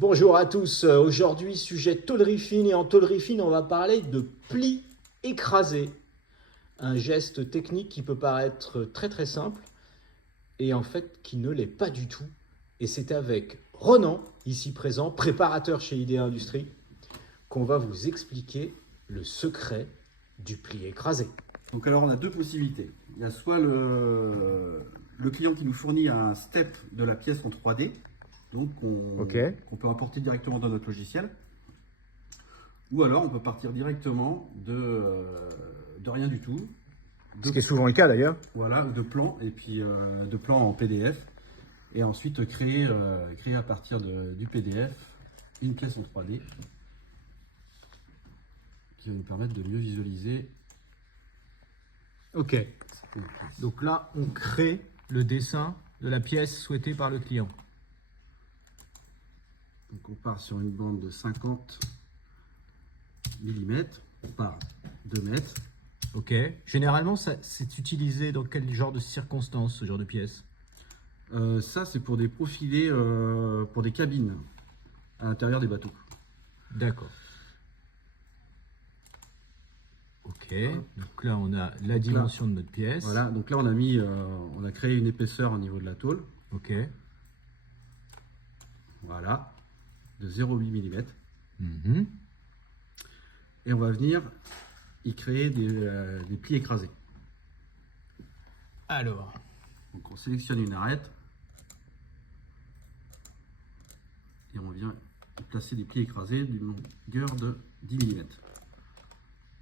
Bonjour à tous, aujourd'hui sujet tôlerie fine et en tôlerie fine on va parler de plis écrasés. Un geste technique qui peut paraître très très simple et en fait qui ne l'est pas du tout. Et c'est avec Ronan, ici présent, préparateur chez IDEA Industrie, qu'on va vous expliquer le secret du pli écrasé. Donc alors on a deux possibilités. Il y a soit le client qui nous fournit un step de la pièce en 3D, donc qu'on peut importer directement dans notre logiciel, ou alors on peut partir directement de rien du tout, Ce qui est souvent le cas d'ailleurs. voilà, de plans, et puis de plans en PDF, et ensuite créer à partir du PDF une pièce en 3D qui va nous permettre de mieux visualiser. Ok, donc là on crée le dessin de la pièce souhaitée par le client. Donc on part sur une bande de 50 mm par 2 mètres. Ok, généralement c'est utilisé dans quel genre de circonstances ce genre de pièce? Ça c'est pour des profilés, pour des cabines à l'intérieur des bateaux. D'accord. Ok, donc là on a la dimension de notre pièce. Voilà, donc là on a créé une épaisseur au niveau de la tôle. Ok. Voilà, de 0,8 mm. Mhm. Et on va venir y créer des plis écrasés. Alors, Donc on sélectionne une arête et on vient placer des plis écrasés d'une longueur de 10 mm.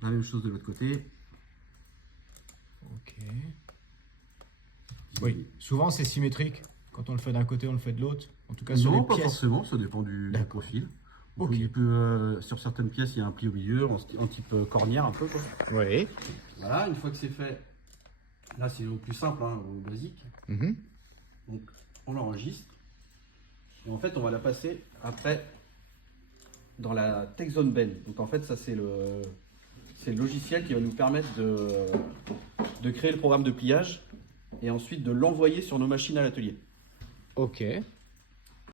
La même chose de l'autre côté. ok. Oui, souvent c'est symétrique. Quand on le fait d'un côté, on le fait de l'autre. En tout cas sur Non, les pas pièces. forcément, ça dépend du profil. Ok. Il peut, sur certaines pièces, il y a un pli au milieu, en type cornière un peu, quoi. Oui. Voilà, une fois que c'est fait, là c'est au plus simple, hein, au basique. Mhm. Donc on l'enregistre. Et en fait, on va la passer après dans la TechZone Ben. Donc en fait, ça c'est le logiciel qui va nous permettre de créer le programme de pliage et ensuite de l'envoyer sur nos machines à l'atelier. Ok.